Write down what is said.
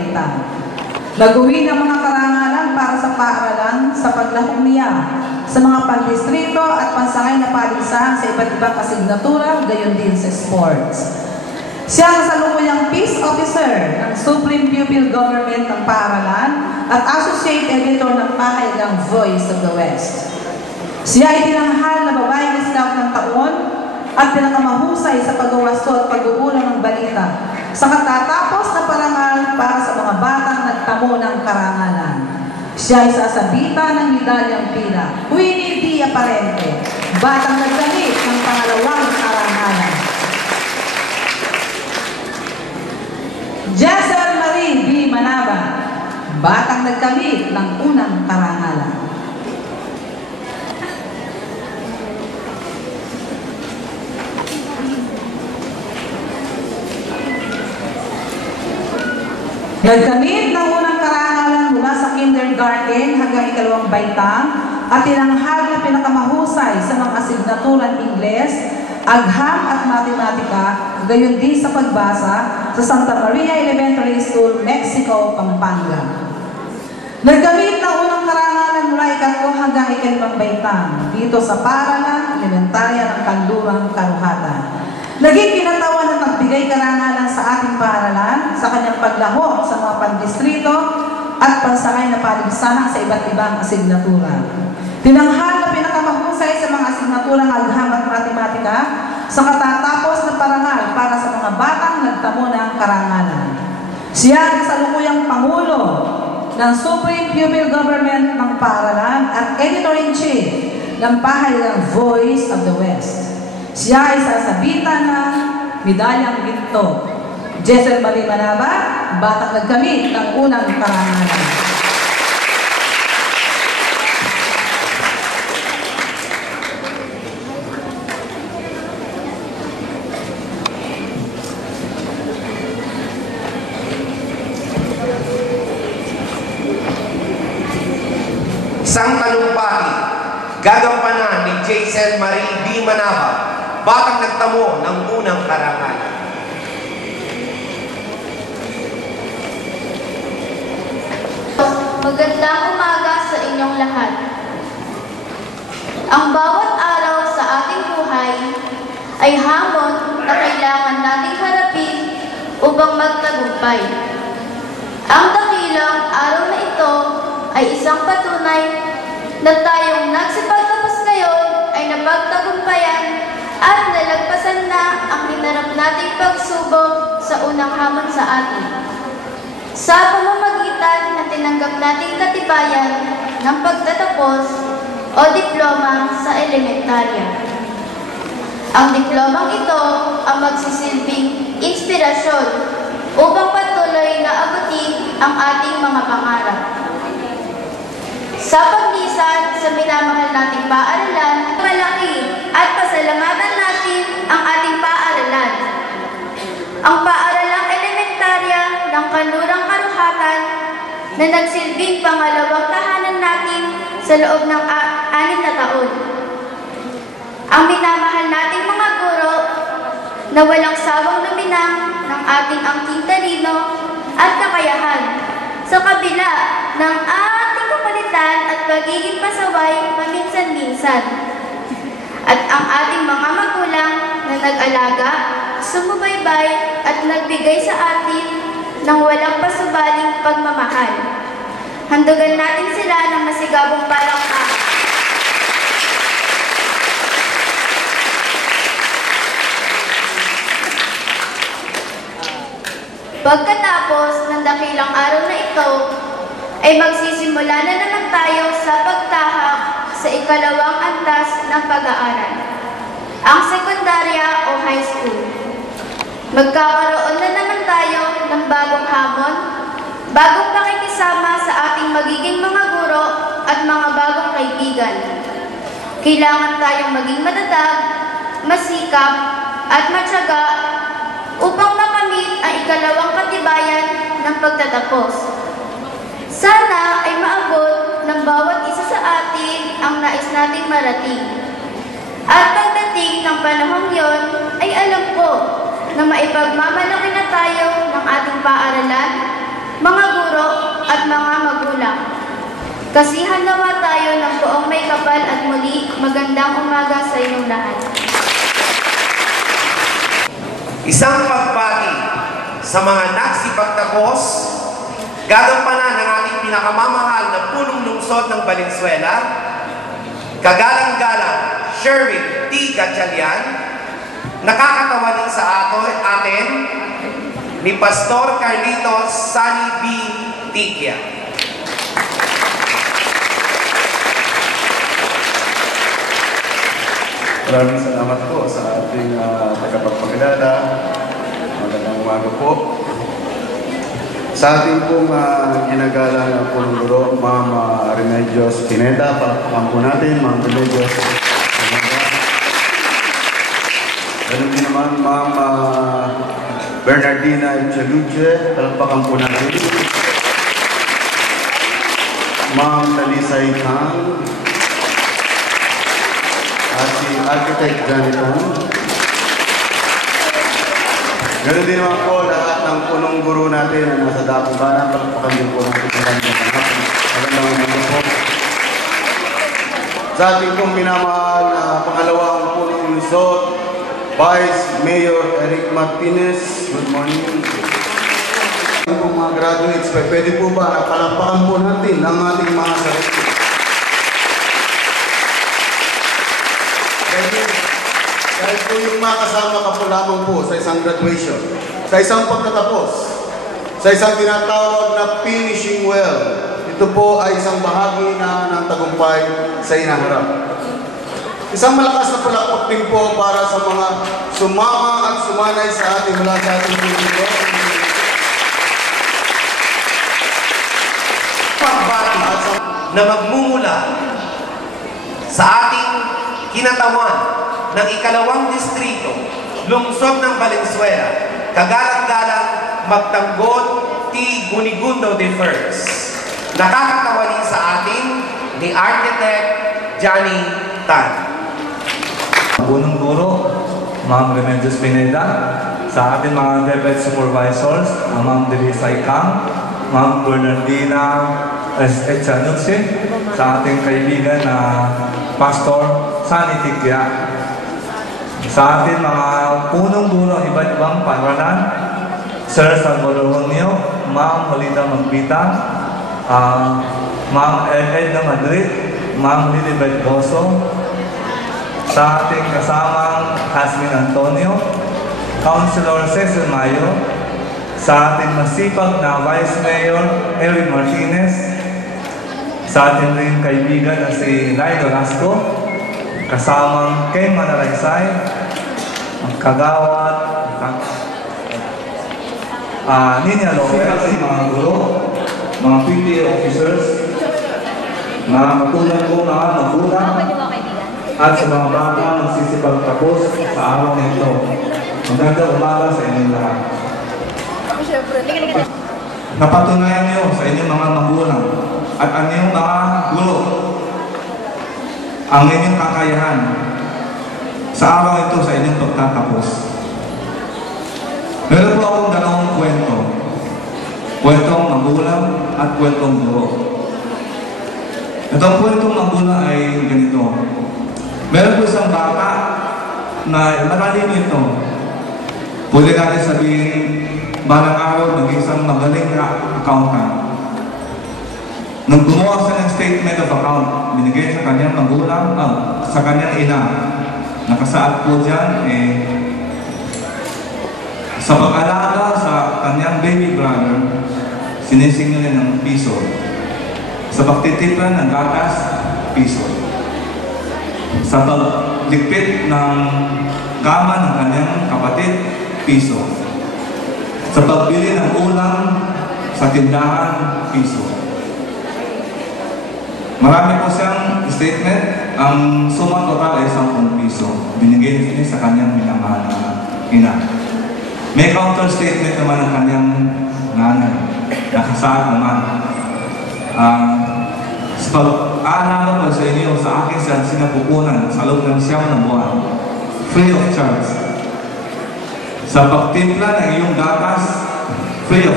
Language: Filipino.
Baitang. Naguwi ng mga karangalan para sa paaralan sa paglahok niya sa mga pandistrito at pansangay na paligsahan sa iba't ibang asignatura, gayon din sa sports. Siya ang salukuyang Peace Officer ng Supreme Pupil Government ng Paaralan at Associate Editor ng pahayagang Voice of the West. Siya ay tinanghal na babaeng scout ng taon at pinakamahusay sa pagwawasto at pag-uulang ng balita sa katatapos na parangal para sa mga batang nagtamo ng karangalan. Siya ay sasabitan ng medalyang pila, Winnie D. Aparente, batang nagdamit ng pangalawang karangalan. Jessel Marie B. Manaba, batang nagkamit ng unang karangalan. Nagkamit ng unang karangalan mula sa kindergarten hanggang ikalawang baitang at tinanghal na pinakamahusay sa mga asignaturang Ingles, agham at matematika, gayon din sa pagbasa sa Santa Maria Elementary School, Mexico, Pampanga. Nagkamit ng unang karangalan mula ikatlo hanggang ikalimang baitang dito sa Paaralan Elementarya ng Kanlurang Karuhatan. Naging kinatawan at nagbigay karangalan sa ating paaralan sa kanyang paglahok sa mga pandistrito at pansangay na paligsahan sa iba't ibang asignatura. Tinanghal na pinakamahusay sa mga asignaturang agham at matematika sa katatapos na parangal para sa mga batang nagtamo ng karangalan. Siya ang kasalukuyang Pangulo ng Supreme Pupil Government ng Paaralan at Editor-in-Chief ng pahayagang Voice of the West. Siya ay sasabitan ng medalyang ginto. Jessel Marie Manaba, batang nagkamit ng unang karangalan. Isang talumpati, gagampanan ni Jessel Marie B. Manaba, batang nagtamo ng unang karangalan. Magandang umaga sa inyong lahat. Ang bawat araw sa ating buhay ay hamon na kailangan nating harapin upang magtagumpay. Ang dakilang araw na ito ay isang patunay na tayong nagsipagtapos ngayon ay napagtagumpayan at nalagpasan na ang hinarap nating pagsubok sa unang hamon sa atin. Sa pamamagitan na tinanggap nating katibayan ng pagtatapos o diploma sa elementarya. Ang diplomang ito ang magsisilbing inspirasyon upang patuloy na abutin ang ating mga pangarap. Sa paglisan sa minamahal nating paaralan, malaki at pasalamatan natin ang ating paaralan. Ang paaralang elementarya ng Kanlurang Karuhatan na nagsilbing pangalawang tahanan natin sa loob ng 6 na taon. Ang minamahal nating mga guro na walang sawang luminang ng ating angking talino at kakayahan sa kabila ng ating kapalitan at pagiging pasaway paminsan-minsan. At ang ating mga magulang na nag-alaga, sumubaybay at nagbigay sa atin ng walang pasubaling pagmamahal. Handugan natin sila ng masigabong palakpak. Pagkatapos ng dakilang araw na ito, ay magsisimula na naman tayo sa pagtahak sa ikalawang antas ng pag-aaral, ang sekundarya o high school. Magkakaroon na naman tayo ng bagong hamon, bagong pakikisama sa ating magiging mga guro at mga bagong kaibigan. Kailangan tayong maging matatag, masikap at matyaga upang makamit ang ikalawang katibayan ng pagtatapos. Sana ay maabot ng bawat isa sa atin ang nais nating marating. At pagdating ng panahong yon, ay alam ko na maipagmamalaki na tayo ng ating paaralan, mga Kasihan nawa tayo ng buong may kapal at muli magandang umaga sa inyong lahat. Isang pagbati sa mga nagsipagtapos, gagampanan ng ating pinakamamahal na punong lungsod ng Valenzuela, kagalang-galang Sherwin T. Gatchalian, nakakatawanin sa atin ni Pastor Carlitos Sunny B. Tikia. Maraming salamat po sa ating tagapagpakilala. Magandang umaga po. Sa ating pong ginagalang na punong guro, Ma'am Remedios Pineda, palakpakan po natin, Ma'am Remedios Pineda. Ganun din naman, Ma'am Bernardina Chaluche, palakpakan po natin. Ma'am Talisay Kang, at si Architect Janitan. Ganun din naman po lahat ng punong guro natin na nasa Dakubanan. Palakpakan din po natin sa kanyang anak. Magandang umaga po. Sa ating pong minamahal na pangalawang punong lungsod, Vice Mayor Eric Martinez. Good morning. Kung mga graduates, pwede po ba na palakpakan po natin ang ating mga sarili? Dahil po yung makasama ka po lamang po sa isang graduation, sa isang pagtatapos, sa isang tinatawag na finishing well, ito po ay isang bahagi na ng tagumpay sa inaharap. Isang malakas na palakpak din po para sa mga sumama at sumanay sa ating mula sa ating público. Pagbati na magmumula sa ating kinatawan ng ikalawang distrito, lungsod ng Valenzuela, kagalang-galang Magtanggol T. Gunigundo the First. Nakakatawanin sa atin ni Architect Johnny Tan. Punong guro, Ma'am Remedios Pineda, sa ating mga undergrad supervisors, Ma'am Delisay Kang, Ma'am Bernardina Chaluche, sa ating kaibigan na Pastor Sunny Tikia. Sa ating mga punong guro, iba't ibang paaralan, Sir Salvador Honio, Ma'am Holita Magpita, Ma'am Edna Madrid, Ma'am Lilibet Boso, sa ating kasamang Hasmin Antonio, Councilor Cecil Mayo, sa ating masipag na Vice Mayor Eric Martinez, sa ating rin kaibigan na si Lino Lasco, kasamang Ken Manaraysay, ang kagawad, Ninya Lopez, mga guro, mga PTA officers, mga matulad ko mga magulang, at sa mga bata magsisipagtapos sa araw nito. Magandang umaga sa inyong lahat. Napatunayan niyo sa inyong mga magulang at ang inyong mga guro ang inyong kakayahan sa araw ito sa inyong pagtatapos. Meron po akong dalawang kwento. Kwentong magulang at kwentong guro. Itong kwentong magulang ay ganito. Meron po isang bata na malalim ito. Pwede natin sabihin, balang araw naging isang magaling na accountant. Nung gumawa siya ng statement of account, binigay sa kanyang magulang, sa kanyang ina. Nakasaad po dyan, sa pag-alaga sa kanyang baby brother, sinisingil niya ng piso. Sa pagtitiplan ng gatas, piso. Sa pagligpit ng kama ng kanyang kapatid, piso. Sa pagbili ng ulam sa tindahan, piso. Marami po siyang statement. Ang suma total ay 10 piso. Binigay niya sa kanyang minamahal na ina. May counter statement naman ng kanyang nanay. Nakasaad naman. Sa pag-aalaman ko sa inyo, sa akin siya sinapupunan sa loob ng 9 buwan. Free of charge. Sa pagtimpla ng iyong gatas, free of